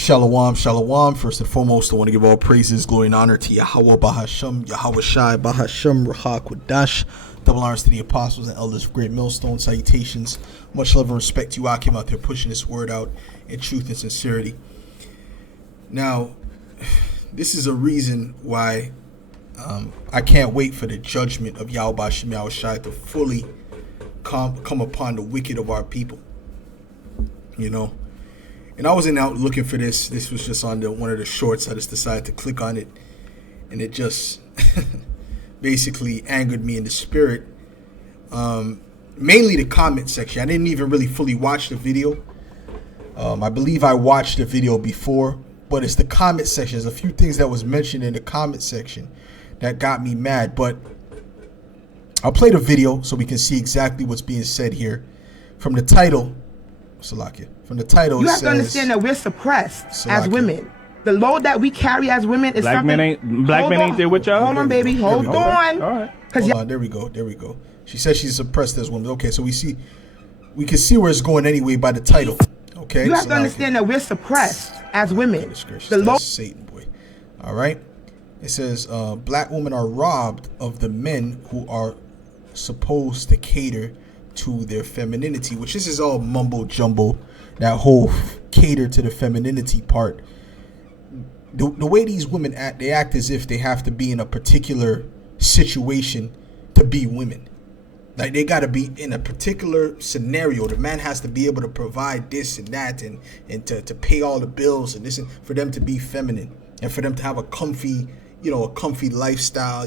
Shalom, shalom. First and foremost, I want to give all praises, glory, and honor to Yahweh Bahasham, Yahweh Shai, Bahasham, Rahak, Wadash. Double honors to the apostles and elders of Great Millstone. Salutations. Much love and respect to you. I came out there pushing this word out in truth and sincerity. Now, this is a reason why I can't wait for the judgment of Yahweh Bahasham, Yahweh Shai to fully come upon the wicked of our people. You know? And I wasn't out looking for this. This was just on one of the shorts. I just decided to click on it. And it just basically angered me in the spirit. Mainly the comment section. I didn't even really fully watch the video. I believe I watched the video before. But it's the comment section. There's a few things that was mentioned in the comment section that got me mad. But I'll play the video so we can see exactly what's being said here. From the title, Salakia. From the title, you have to understand that we're suppressed as women. The load that we carry as women is black men ain't there with y'all. Hold on, baby. Hold on. All right. Hold on. There we go. She says she's suppressed as women. Okay, so we can see where it's going anyway by the title. Okay. You have to understand that we're suppressed as women. The load, Satan boy. All right. It says black women are robbed of the men who are supposed to cater to their femininity, which this is all mumbo jumbo. That whole cater to the femininity part. The way these women act, they act as if they have to be in a particular situation to be women. Like they got to be in a particular scenario. The man has to be able to provide this and that and to pay all the bills and this, and for them to be feminine and for them to have a comfy lifestyle,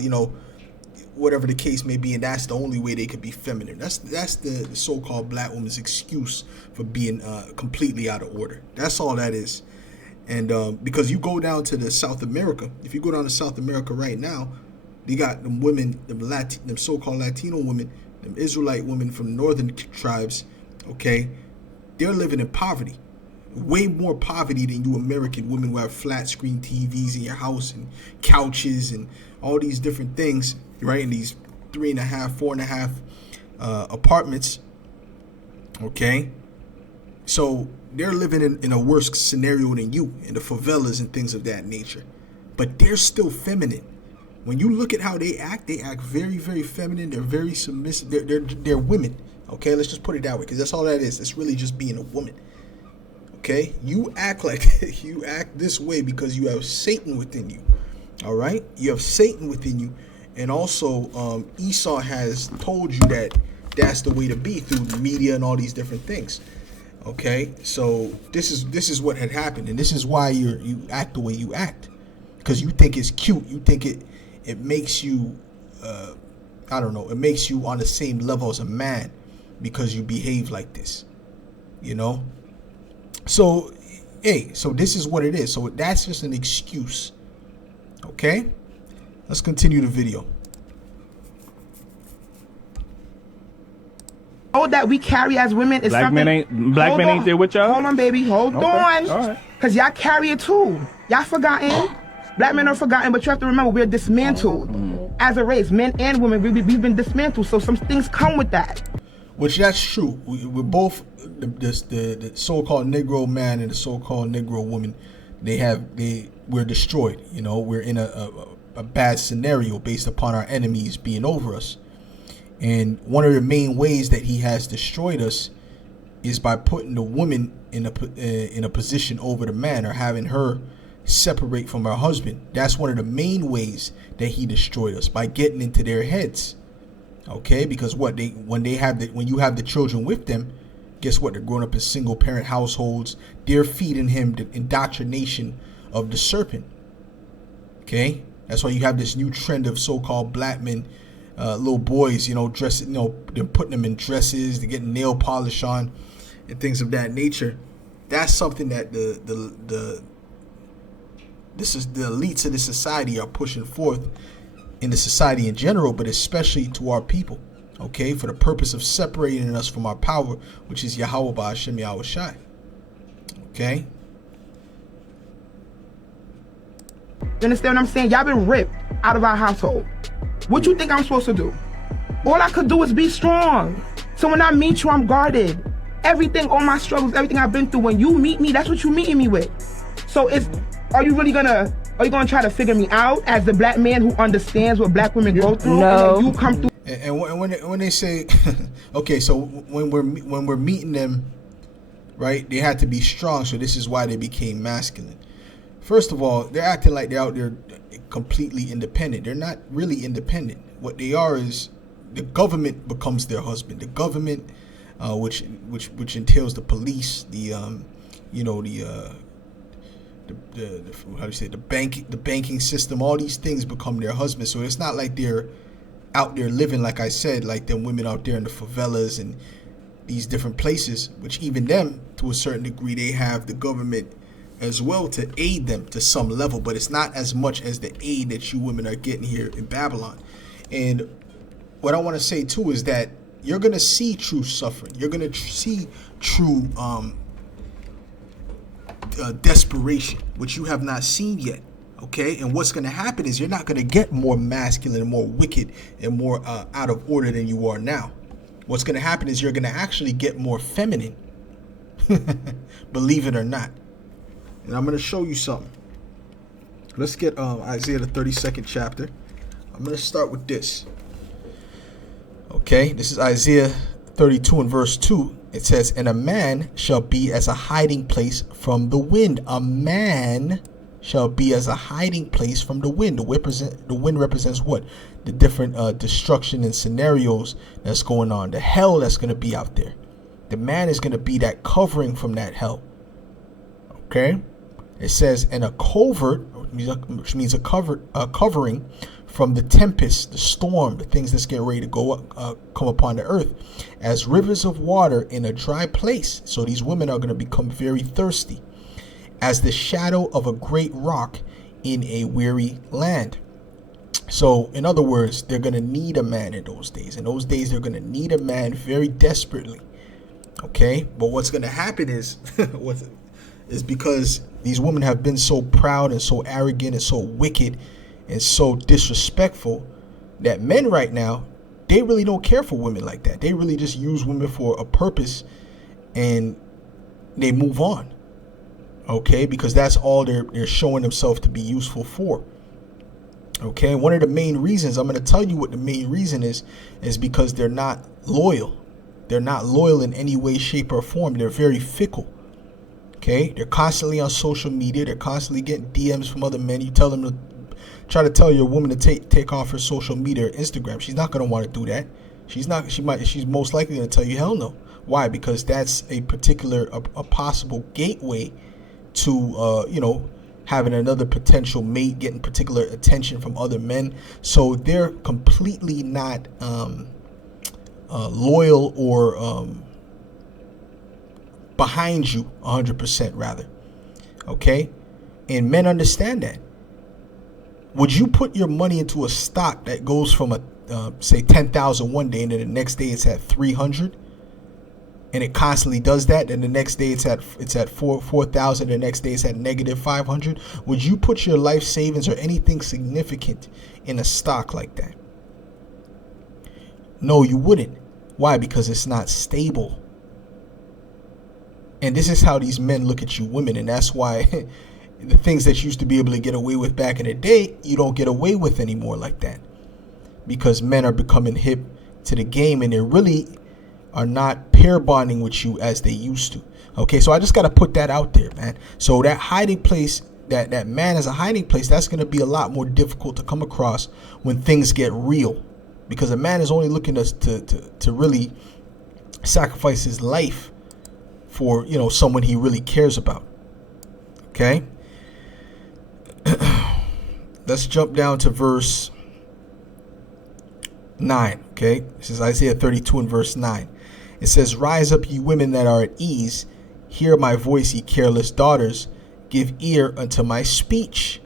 whatever the case may be, and that's the only way they could be feminine. That's the so-called black woman's excuse for being completely out of order. That's all that is. And because you go down to the South America, if you go down to South America right now, they got them women, them so-called Latino women, them Israelite women from northern tribes, okay, they're living in poverty. Way more poverty than you American women who have flat screen TVs in your house and couches and all these different things, right? In these 3.5, 4.5 apartments. Okay. So they're living in a worse scenario than you in the favelas and things of that nature. But they're still feminine. When you look at how they act very, very feminine. They're very submissive. They're women. Okay, let's just put it that way, because that's all that is. It's really just being a woman. Okay, you act like you act this way because you have Satan within you. All right, you have Satan within you, and also Esau has told you that that's the way to be through the media and all these different things. Okay, so this is what had happened, and this is why you act the way you act, because you think it's cute. You think it makes you I don't know. It makes you on the same level as a man because you behave like this. So, so this is what it is. So that's just an excuse. Okay? Let's continue the video. All that we carry as women is black men ain't there with y'all. Hold on, baby. Hold on. All right. Because y'all carry it too. Y'all forgotten. Black men are forgotten, but you have to remember we're dismantled. As a race, men and women, we've been dismantled. So some things come with that. Which that's true. We're both the so-called Negro man and the so-called Negro woman. We're destroyed. We're in a bad scenario based upon our enemies being over us. And one of the main ways that he has destroyed us is by putting the woman in a position over the man, or having her separate from her husband. That's one of the main ways that he destroyed us, by getting into their heads. Okay, because when you have the children with them, guess what? They're growing up in single parent households. They're feeding him the indoctrination of the serpent. Okay, that's why you have this new trend of so-called black men, little boys, dressing, they're putting them in dresses, they're getting nail polish on, and things of that nature. That's something that the elites of the society are pushing forth in the society in general, but especially to our people, okay, for the purpose of separating us from our power, which is Yahweh Ba'ashem Yahweh Shai. Okay? You understand what I'm saying? Y'all been ripped out of our household. What you think I'm supposed to do? All I could do is be strong. So when I meet you, I'm guarded. Everything, all my struggles, everything I've been through, when you meet me, that's what you meeting me with. So are you gonna try to figure me out as the black man who understands what black women go through? No. And then you come through. And when they say, okay, so when we're meeting them, right? They had to be strong, so this is why they became masculine. First of all, they're acting like they're out there completely independent. They're not really independent. What they are is the government becomes their husband. The government, which entails the police, the how do you say, the banking system. All these things become their husband. So it's not like they're out there living, like I said, like them women out there in the favelas and these different places, which even them, to a certain degree, they have the government as well to aid them to some level, but it's not as much as the aid that you women are getting here in Babylon. And what I want to say too is that you're going to see true suffering. You're going to see true desperation, which you have not seen yet. Okay, and what's going to happen is you're not going to get more masculine and more wicked and more out of order than you are now. What's going to happen is you're going to actually get more feminine, believe it or not. And I'm going to show you something. Let's get Isaiah the 32nd chapter. I'm going to start with this. Okay, this is Isaiah 32 and verse 2. It says, "And a man shall be as a hiding place from the wind." A man shall be as a hiding place from the wind. The wind represents what? The different destruction and scenarios that's going on. The hell that's going to be out there. The man is going to be that covering from that hell. Okay? It says, "And a covert," which means a covering from the tempest, the storm, the things that's getting ready to come upon the earth, as rivers of water in a dry place. So these women are going to become very thirsty. As the shadow of a great rock in a weary land. So, in other words, they're going to need a man in those days. In those days, they're going to need a man very desperately. Okay? But what's going to happen is, because these women have been so proud and so arrogant and so wicked and so disrespectful that men right now, they really don't care for women like that. They really just use women for a purpose and they move on. Okay, because that's all they're showing themselves to be useful for. Okay, one of the main reasons, I'm going to tell you what the main reason is because they're not loyal. They're not loyal in any way, shape, or form. They're very fickle. Okay, they're constantly on social media. They're constantly getting DMs from other men. You tell them to try to tell your woman to take off her social media or Instagram. She's not going to want to do that. She's most likely going to tell you hell no. Why? Because that's a possible gateway to having another potential mate, getting particular attention from other men. So they're completely not loyal or behind you 100% rather. Okay, and men understand that. Would you put your money into a stock that goes from say 10,000 one day and then the next day it's at 300? And it constantly does that, and the next day it's at 4,000. The next day it's at negative 500. Would you put your life savings or anything significant in a stock like that? No, you wouldn't. Why? Because it's not stable. And this is how these men look at you women, and that's why the things that you used to be able to get away with back in the day, you don't get away with anymore like that. Because men are becoming hip to the game, and they really are not pair bonding with you as they used to. Okay, so I just got to put that out there, man. So that hiding place, that man is a hiding place, that's going to be a lot more difficult to come across when things get real. Because a man is only looking to really sacrifice his life for, someone he really cares about. Okay? Let's jump down to verse 9. Okay? This is Isaiah 32 and verse 9. It says, "Rise up, ye women that are at ease. Hear my voice, ye careless daughters. Give ear unto my speech."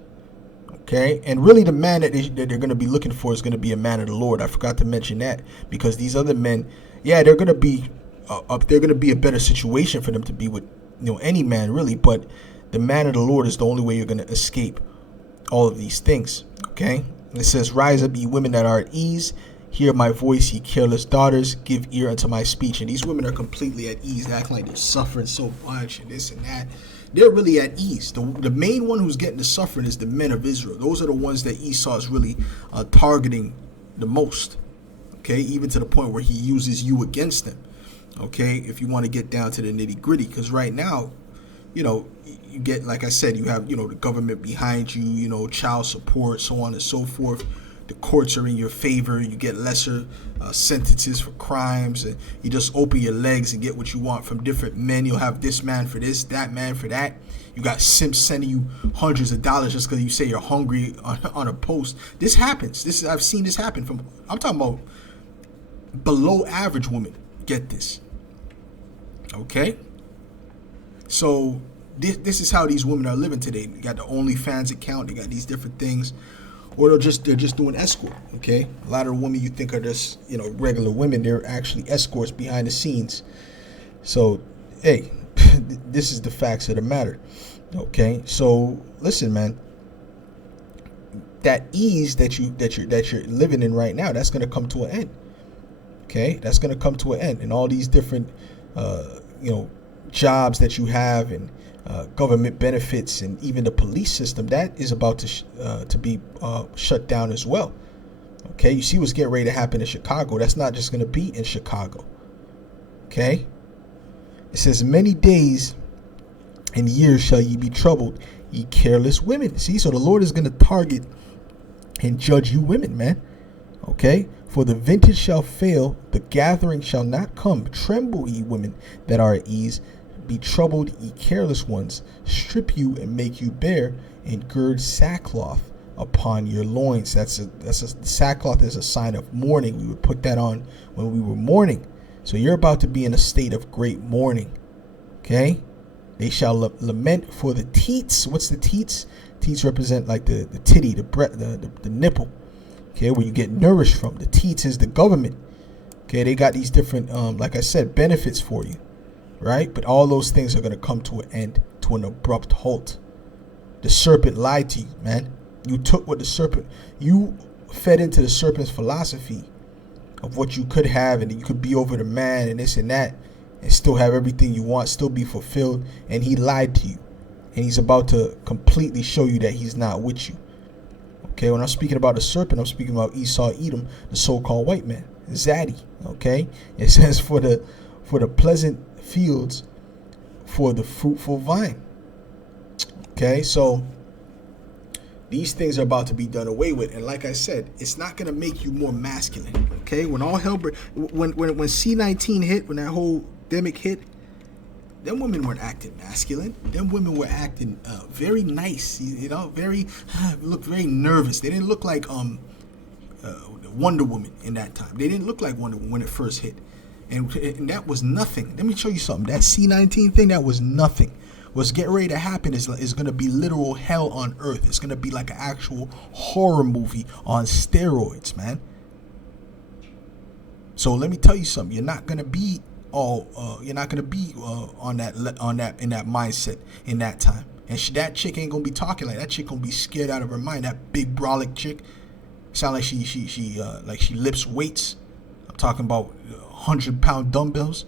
Okay? And really the man that they're going to be looking for is going to be a man of the Lord. I forgot to mention that, because these other men, they're going to be a better situation for them to be with, any man really. But the man of the Lord is the only way you're going to escape all of these things. Okay? And it says, "Rise up, ye women that are at ease. Hear my voice, ye careless daughters. Give ear unto my speech." And these women are completely at ease, acting like they're suffering so much and this and that. they're really at ease. The main one who's getting the suffering is the men of Israel. Those are the ones that Esau is really targeting the most. Okay, even to the point where he uses you against them. Okay, if you want to get down to the nitty gritty, because right now, you know, you get, like I said, you have, you know, the government behind you, you know, child support, so on and so forth. The courts are in your favor. You get lesser sentences for crimes, and you just open your legs and get what you want from different men. You'll have this man for this, that man for that. You got simps sending you hundreds of dollars just because you say you're hungry on a post. This happens. I've seen this happen from. I'm talking about below average women get this. Okay, so this is how these women are living today. They got the OnlyFans account. They got these different things. Or they're just doing escort, okay? A lot of the women you think are just, you know, regular women, they're actually escorts behind the scenes. So, hey, this is the facts of the matter, okay? So, listen, man, that ease that you're living in right now, that's gonna come to an end, okay? That's gonna come to an end, and all these different, you know, jobs that you have and government benefits and even the police system, that is about to be shut down as well. Okay, you see what's getting ready to happen in Chicago. That's not just going to be in Chicago. Okay, it says, many days and years shall ye be troubled, ye careless women. See, so the Lord is going to target and judge you women, man. Okay, for the vintage shall fail, the gathering shall not come. Tremble, ye women that are at ease. Be troubled, ye careless ones. Strip you and make you bare, and gird sackcloth upon your loins. Sackcloth is a sign of mourning. We would put that on when we were mourning. So you're about to be in a state of great mourning. Okay, they shall lament for the teats. What's the teats? Teats represent like the titty, the nipple. Okay, where you get nourished from. The teats is the government. Okay, they got these different, like I said, benefits for you. Right? But all those things are going to come to an end, to an abrupt halt. The serpent lied to you, man. You took what you fed into the serpent's philosophy of what you could have, and you could be over the man and this and that and still have everything you want, still be fulfilled. And he lied to you. And he's about to completely show you that he's not with you. Okay, when I'm speaking about the serpent, I'm speaking about Esau, Edom, the so-called white man, Zaddy. Okay, it says for the pleasant fields, for the fruitful vine. Okay, so these things are about to be done away with, and like I said, it's not going to make you more masculine. Okay, when all hell when C-19 hit, when that whole demic hit, them women weren't acting masculine. Them women were acting very nice, you know, looked very nervous. They didn't look like Wonder Woman in that time. They didn't look like Wonder Woman when it first hit. And that was nothing. Let me show you something. That C-19 thing, that was nothing. What's getting ready to happen is going to be literal hell on earth. It's going to be like an actual horror movie on steroids, man. So let me tell you something. You're not going to be in that mindset in that time. And that chick ain't going to be talking like that. Chick going to be scared out of her mind. That big brolic chick sound like she lifts weights. I'm talking about 100-pound dumbbells.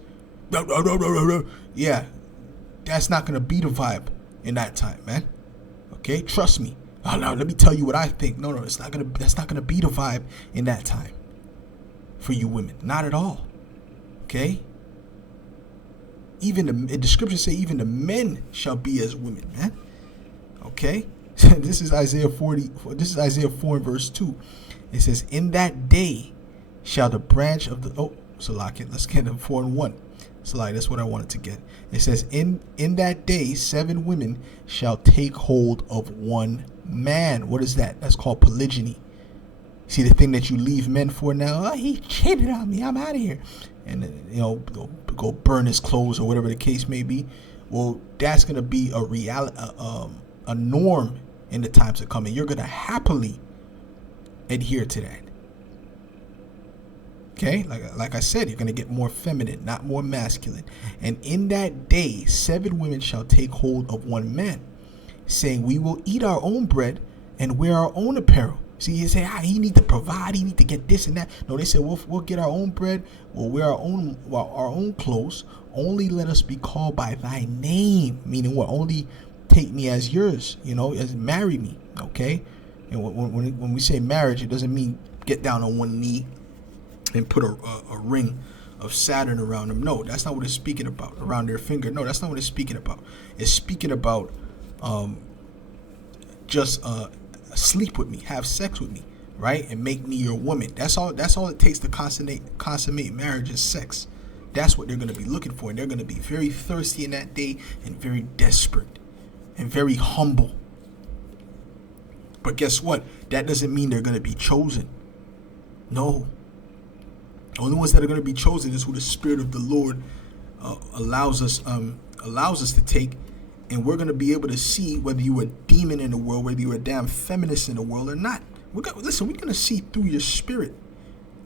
Yeah, that's not gonna be the vibe in that time, man. Okay, trust me. Oh, no, let me tell you what I think. No, that's not gonna be the vibe in that time for you women. Not at all. Okay. Even the scriptures say even the men shall be as women, man. Okay. This is Isaiah 40. This is Isaiah 4 and verse 2. It says, "In that day shall the branch of the let's get them 4 and 1. That's what I wanted to get. It says, in that day 7 women shall take hold of one man." What is that? That's called polygyny. See, the thing that you leave men for now, he cheated on me, I'm out of here, and then, go burn his clothes or whatever the case may be. Well, that's gonna be a reality, a norm in the times to come, and you're gonna happily adhere to that. Okay, like I said, you're going to get more feminine, not more masculine. "And in that day 7 women shall take hold of one man, saying, we will eat our own bread and wear our own apparel." See, you say, he need to provide, he need to get this and that. No, they said, we'll get our own bread, we'll wear our own clothes, only let us be called by thy name. Meaning what? Only take me as yours, as marry me, okay? And when we say marriage, it doesn't mean get down on one knee and put a ring of Saturn around them. No, that's not what it's speaking about. Around their finger. No, that's not what it's speaking about. It's speaking about just sleep with me, have sex with me, right? And make me your woman. That's all it takes to consummate marriage is sex. That's what they're going to be looking for. And they're going to be very thirsty in that day and very desperate and very humble. But guess what? That doesn't mean they're going to be chosen. No. The only ones that are going to be chosen is who the Spirit of the Lord allows us to take, and we're going to be able to see whether you're a demon in the world, whether you're a damn feminist in the world or not. We're going to see through your spirit,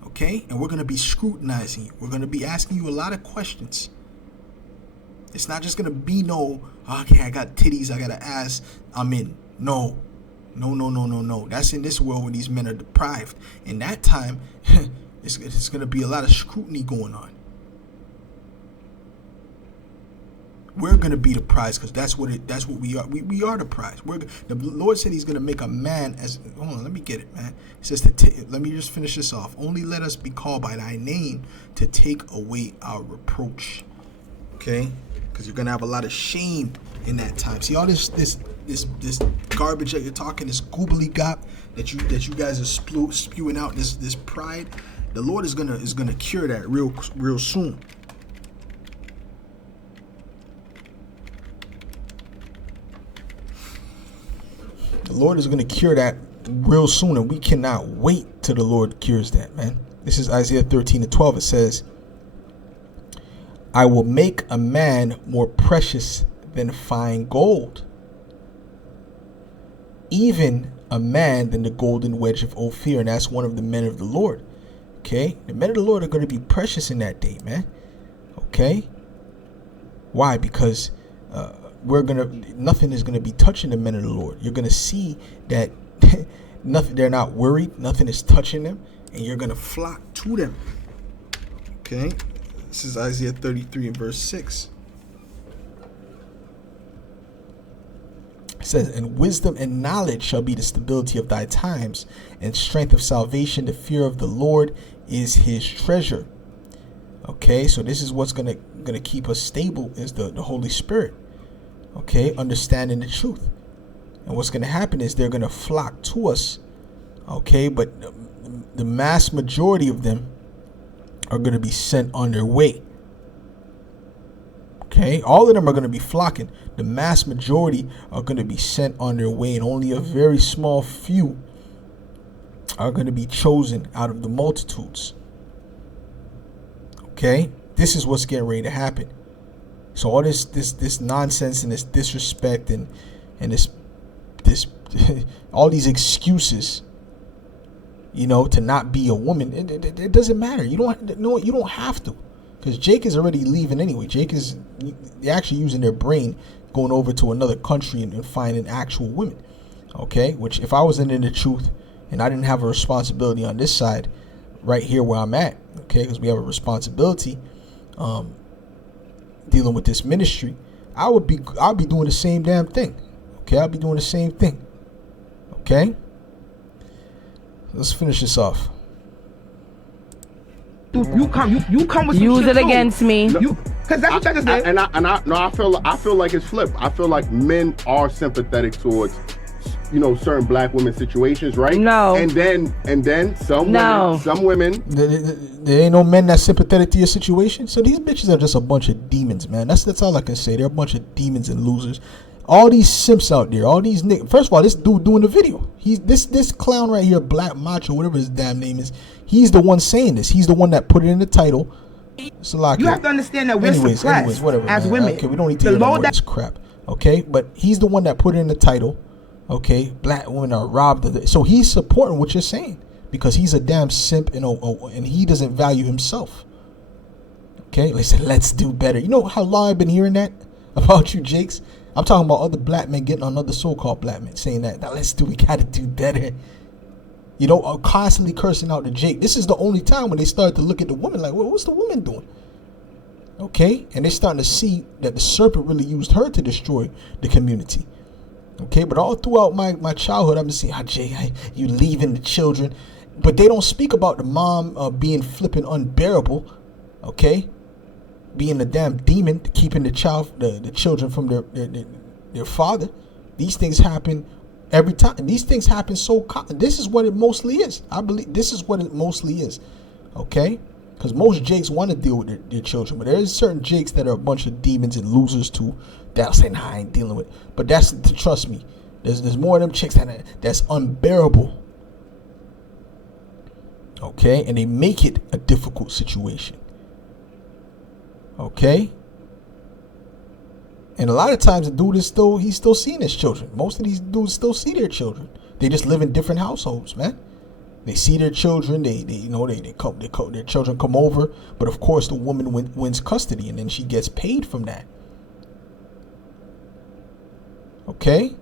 okay? And we're going to be scrutinizing you. We're going to be asking you a lot of questions. It's not just going to be okay, I got titties, I got an ass, I'm in. No. That's in this world when these men are deprived. In that time, it's going to be a lot of scrutiny going on. We're going to be the prize because that's what we are. We are the prize. The Lord said He's going to make a man as. Hold on, let me get it, man. He says let me just finish this off. Only let us be called by Thy name to take away our reproach. Okay, because you're going to have a lot of shame in that time. See all this garbage that you're talking, this goobly gop that you guys are spewing out, this pride. The Lord is gonna cure that real soon. The Lord is gonna cure that real soon, and we cannot wait till the Lord cures that, man. This is Isaiah 13:12. It says, "I will make a man more precious than fine gold, even a man than the golden wedge of Ophir." And that's one of the men of the Lord. Okay, the men of the Lord are going to be precious in that day, man. Okay, why? Because nothing is going to be touching the men of the Lord. You're going to see that nothing. They're not worried. Nothing is touching them, and you're going to flock to them. Okay, this is Isaiah 33 and verse 6. It says, "And wisdom and knowledge shall be the stability of thy times, and strength of salvation. The fear of the Lord is his treasure." Okay, so this is what's gonna keep us stable is the Holy Spirit. Okay, understanding the truth. And what's gonna happen is they're gonna flock to us. Okay, but the mass majority of them are gonna be sent on their way. Okay, all of them are going to be flocking. The mass majority are going to be sent on their way, and only a very small few are going to be chosen out of the multitudes. Okay, this is what's getting ready to happen. So all this nonsense and this disrespect and this all these excuses, to not be a woman, it doesn't matter. You don't have to. Because Jake is already leaving anyway. They're actually using their brain going over to another country and finding actual women. Okay? Which if I wasn't in the truth and I didn't have a responsibility on this side, right here where I'm at, okay, because we have a responsibility dealing with this ministry, I'll be doing the same damn thing. Okay? I'll be doing the same thing. Okay? Let's finish this off. You come with some use shit it too. against me. Because that's what I just did. I feel like it's flipped. I feel like men are sympathetic towards, certain black women situations, right? No. And then some women. There ain't no men that's sympathetic to your situation. So these bitches are just a bunch of demons, man. That's all I can say. They're a bunch of demons and losers. All these simps out there, all these niggas. First of all, this dude doing the video. He's this clown right here, Black Macho, whatever his damn name is. He's the one saying this. He's the one that put it in the title. You have to understand that we're suppressed whatever, as man. women. Okay, we don't need to hear all this crap. Okay, but he's the one that put it in the title. Okay, black women are robbed of it. So he's supporting what you're saying because he's a damn simp and he doesn't value himself. Okay, listen, let's do better. You know how long I've been hearing that about you, Jakes? I'm talking about other black men getting on other so-called black men saying that, now we gotta do better. Constantly cursing out the Jake. This is the only time when they started to look at the woman like, well, what's the woman doing? Okay, and they're starting to see that the serpent really used her to destroy the community. Okay, but all throughout my childhood, I'm seeing how Jay, you leaving the children, but they don't speak about the mom being flipping unbearable. Okay, being a damn demon, keeping the children from their father. These things happen every time. And these things happen so common. This is what it mostly is. I believe this is what it mostly is. Okay, because most Jakes want to deal with their children, but there's certain Jakes that are a bunch of demons and losers too. That'll say, nah, I ain't dealing with it. But trust me, there's more of them chicks that's unbearable. Okay, and they make it a difficult situation. Okay, and a lot of times the dude he's still seeing his children. Most of these dudes still see their children. They just live in different households, man. They see their children. Their children come over, but of course the woman wins custody, and then she gets paid from that. Okay,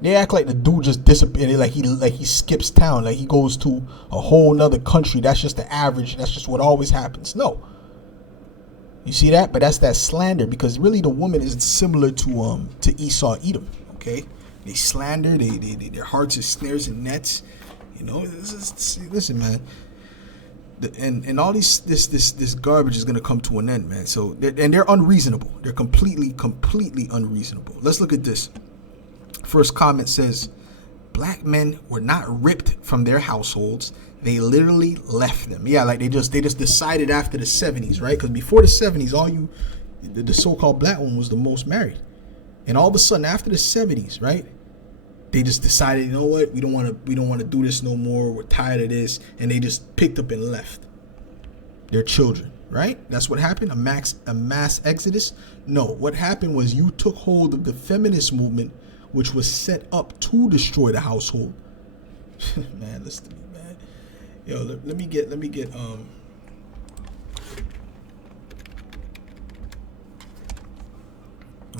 they act like the dude just disappeared, like he skips town, like he goes to a whole nother country. That's just the average. That's just what always happens. No. You see that? But that's that slander, because really the woman is similar to Esau, Edom. Okay, they slander. Their hearts are snares and nets. You know, listen, man. And all this garbage is gonna come to an end, man. So they're unreasonable. They're completely unreasonable. Let's look at this. First comment says, black men were not ripped from their households. They literally left them. Yeah, like they just decided after the 70s, right? Because before the 70s, the so-called black woman was the most married. And all of a sudden after the 70s, right? They just decided, you know what? We don't want to do this no more. We're tired of this, and they just picked up and left their children, right? That's what happened. A mass exodus. No, what happened was you took hold of the feminist movement, which was set up to destroy the household. Man, listen to me, man. Yo, let me get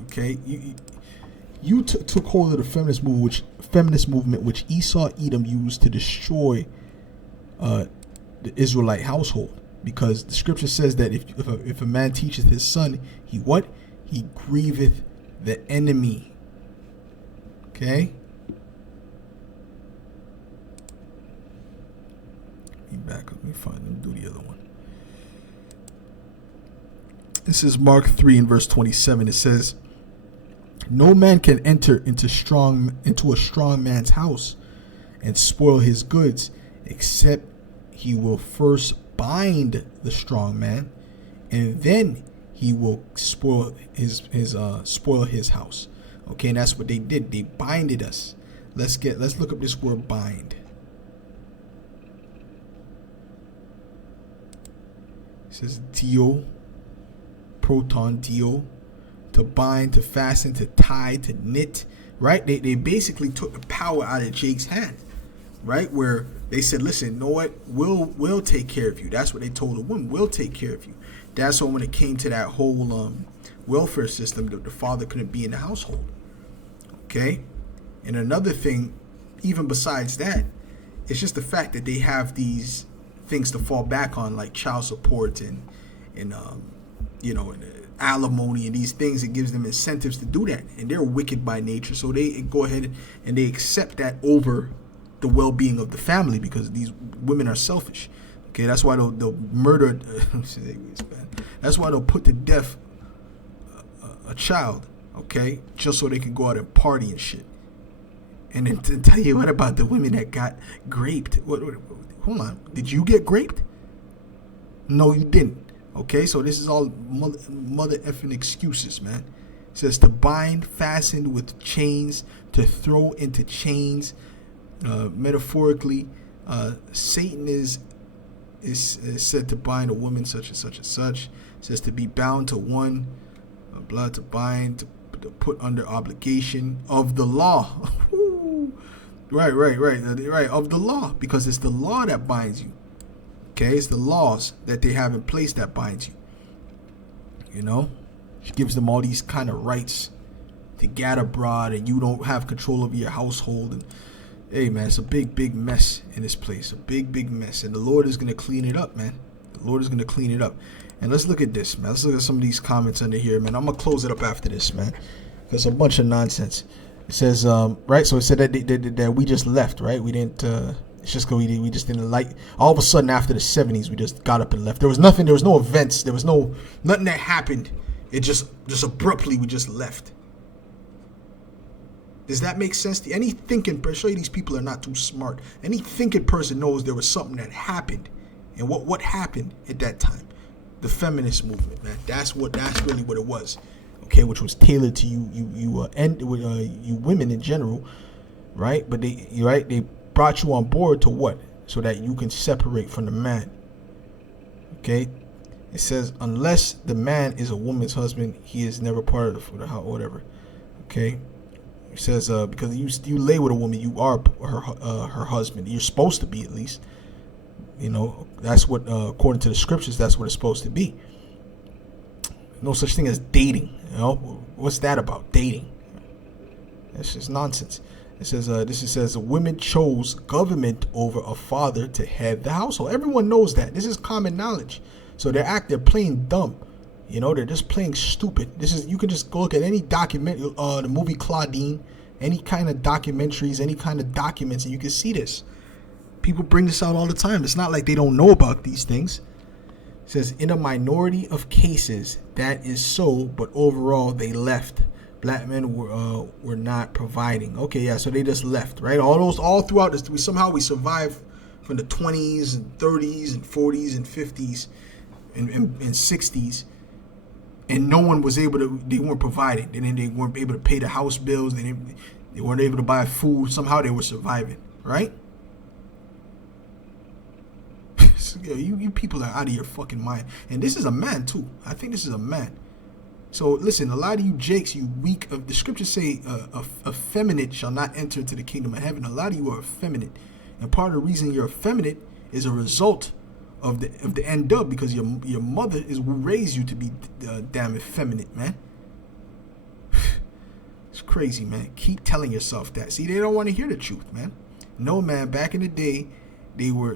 okay, you took hold of the feminist movement which Esau Edom used to destroy the Israelite household, because the scripture says that if a man teacheth his son, he grieveth the enemy. Okay. Let me do the other one. This is Mark 3 and verse 27. It says, no man can enter into a strong man's house and spoil his goods, except he will first bind the strong man, and then he will spoil his house. Okay, and that's what they did. They binded us. Let's look up this word bind. It says dio, proton dio, to bind, to fasten, to tie, to knit, right? They basically took the power out of Jake's hand, right? Where they said, listen, you know what? We'll take care of you. That's what they told the woman. We'll take care of you. That's why when it came to that whole welfare system, the father couldn't be in the household. Okay? And another thing, even besides that, it's just the fact that they have these things to fall back on, like child support and alimony and these things. It gives them incentives to do that, and they're wicked by nature, so they go ahead and they accept that over the well-being of the family, because these women are selfish. Okay, that's why they'll murder. That's why they'll put to death a child. Okay, just so they can go out and party and shit. And then to tell you, what about the women that got raped? Hold on, did you get raped? No, you didn't. Okay, so this is all mother effing excuses, man. It says to bind, fastened with chains, to throw into chains. Metaphorically, Satan is said to bind a woman such and such and such. It says to be bound to one, blood to bind, to put under obligation of the law. Right, of the law, because it's the law that binds you. Okay, it's the laws that they have in place that binds you. You know, she gives them all these kind of rights to gad abroad, and you don't have control over your household. And hey, man, it's a big mess in this place, a big mess, and the Lord is gonna clean it up, man. The Lord is gonna clean it up. And let's look at this, man. Let's look at some of these comments under here, man. I'm gonna close it up after this, man. It's a bunch of nonsense. It says, right? So it said that we just left, right? We didn't. It's just because we just didn't like. All of a sudden, after the 70s, we just got up and left. There was nothing. There was no events. There was nothing that happened. It just abruptly we just left. Does that make sense to any thinking person? Show you these people are not too smart. Any thinking person knows there was something that happened, and what happened at that time? The feminist movement, man. That's really what it was. Okay, which was tailored to you women in general, right? But they brought you on board to what? So that you can separate from the man. Okay, it says unless the man is a woman's husband, he is never part of the house, whatever. Okay, it says because you lay with a woman, you are her husband. You're supposed to be, at least. You know, that's what according to the scriptures, that's what it's supposed to be. No such thing as dating. You know, what's that about? Dating? That's just nonsense. It says this says women chose government over a father to head the household. Everyone knows that. This is common knowledge. So they're playing dumb. You know, they're just playing stupid. You can just go look at any document, the movie Claudine, any kind of documentaries, any kind of documents, and you can see this. People bring this out all the time. It's not like they don't know about these things. It says in a minority of cases that is so, but overall they left. Black men were not providing. Okay, yeah, so they just left, right? All throughout this, we survived from the 20s and 30s and 40s and 50s and 60s, and no one was able to. They weren't providing. They weren't able to pay the house bills. They weren't able to buy food. Somehow they were surviving, right? You people are out of your fucking mind. And this is a man too. I think this is a man. So listen, a lot of you jakes, you weak. The scriptures say effeminate shall not enter into the kingdom of heaven. A lot of you are effeminate, and part of the reason you're effeminate is a result of the end up, because your mother is who raised you to be damn effeminate, man. It's crazy, man. Keep telling yourself that. See, they don't want to hear the truth, man. No, man. Back in the day, they were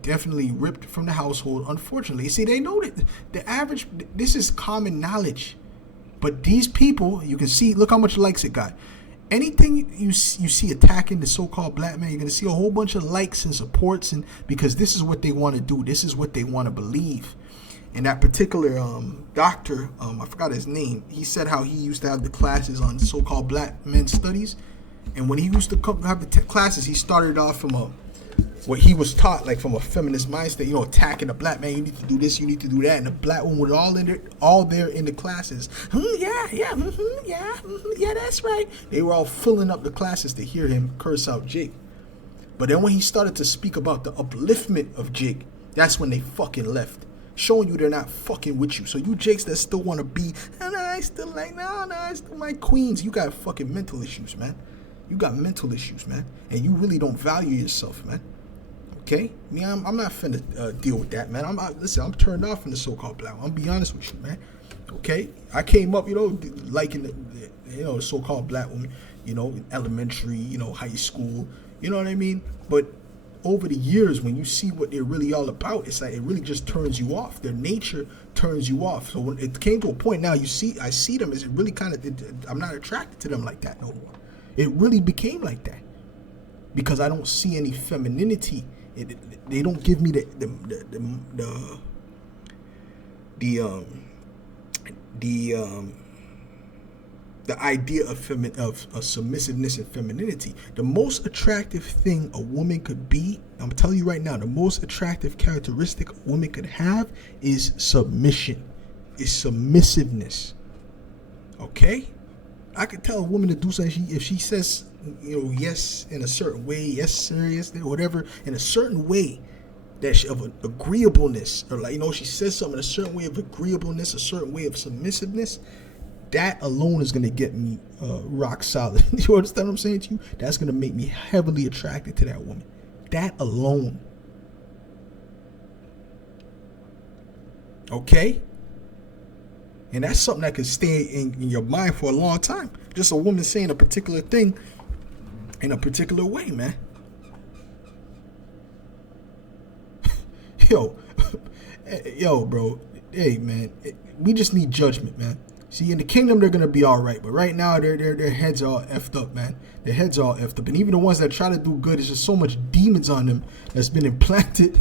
definitely ripped from the household. Unfortunately, see, they know that the average. This is common knowledge, but these people, you can see. Look how much likes it got. Anything you see attacking the so-called black man, you're gonna see a whole bunch of likes and supports, and because this is what they want to do. This is what they want to believe. And that particular doctor, I forgot his name. He said how he used to have the classes on so-called black men studies, and when he used to have the classes, he started off from what he was taught, like from a feminist mindset, you know, attacking a black man. You need to do this, you need to do that, and the black woman was all there in the classes. Yeah, that's right. They were all filling up the classes to hear him curse out Jake. But then when he started to speak about the upliftment of Jake, that's when they fucking left, showing you they're not fucking with you. So you Jakes that still want to be, I still like queens. You got fucking mental issues, man. You got mental issues, man, and you really don't value yourself, man. Okay, me, I'm not finna deal with that, man. I'm turned off from the so-called black. I'm be honest with you, man. Okay, I came up, liking the so-called black woman, in elementary, high school, you know what I mean. But over the years, when you see what they're really all about, it's like it really just turns you off. Their nature turns you off. So when it came to a point now, I see them as it really I'm not attracted to them like that no more. It really became like that because I don't see any femininity. They don't give me the idea of submissiveness and femininity. The most attractive thing a woman could be, I'm telling you right now, the most attractive characteristic a woman could have is submission, is submissiveness. Okay? I could tell a woman to do something if she says, yes in a certain way, yes, serious, whatever, in a certain way of an agreeableness, or she says something in a certain way of agreeableness, a certain way of submissiveness, that alone is going to get me rock solid. You understand what I'm saying to you? That's going to make me heavily attracted to that woman. That alone. Okay? And that's something that can stay in your mind for a long time. Just a woman saying a particular thing in a particular way, man. Yo, bro. hey man, we just need judgment, man. See, in the kingdom they're gonna be all right, but right now their heads are all effed up, man. Their heads are all effed up, and even the ones that try to do good, there's just so much demons on them that's been implanted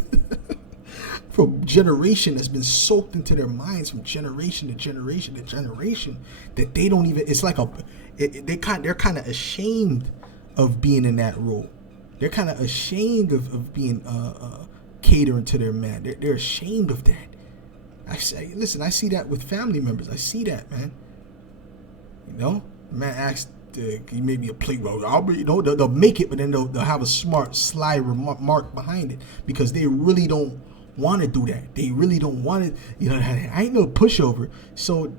from generation, that's been soaked into their minds from generation to generation to generation, that they don't even. It's like they're kind of ashamed of being in that role. They're kind of ashamed of being catering to their man. They're ashamed of that. I see that with family members. I see that, man. You know, man asked, "Can you make me a plate?" Well, they'll make it, but then they'll have a smart, sly remark behind it because they really don't want to do that. They really don't want it. You know, I ain't no pushover. So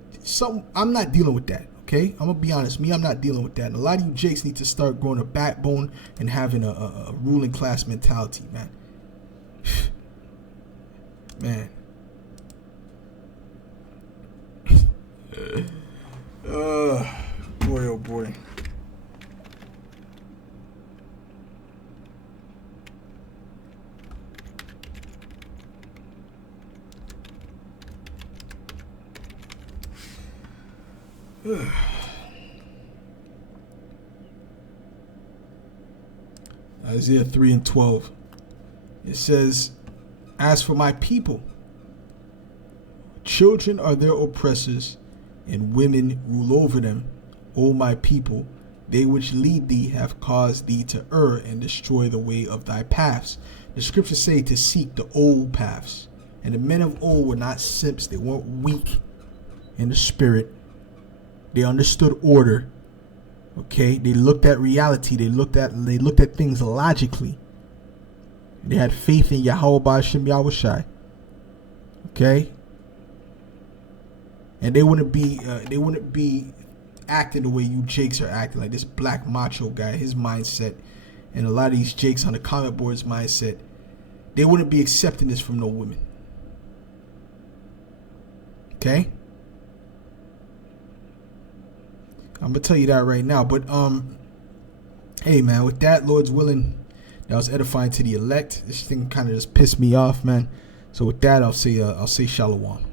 I'm not dealing with that. Okay, I'm gonna be honest. I'm not dealing with that. And a lot of you jakes need to start growing a backbone and having a ruling class mentality, man. Man. Boy, oh boy. Isaiah 3:12. It says, "As for my people, children are their oppressors, and women rule over them. O my people, they which lead thee have caused thee to err and destroy the way of thy paths." The scriptures say to seek the old paths. And the men of old were not simps. They weren't weak in the spirit. They understood order. Okay, they looked at reality. They looked at things logically. They had faith in Yahweh Ba'ashem Yahushai. Okay, and they wouldn't be acting the way you jakes are acting, like this black macho guy. His mindset, and a lot of these jakes on the comment boards mindset, they wouldn't be accepting this from no women. Okay. I'm gonna tell you that right now. But hey man, with that, Lord's willing, that was edifying to the elect. This thing kind of just pissed me off, man. So with that, I'll say shalom.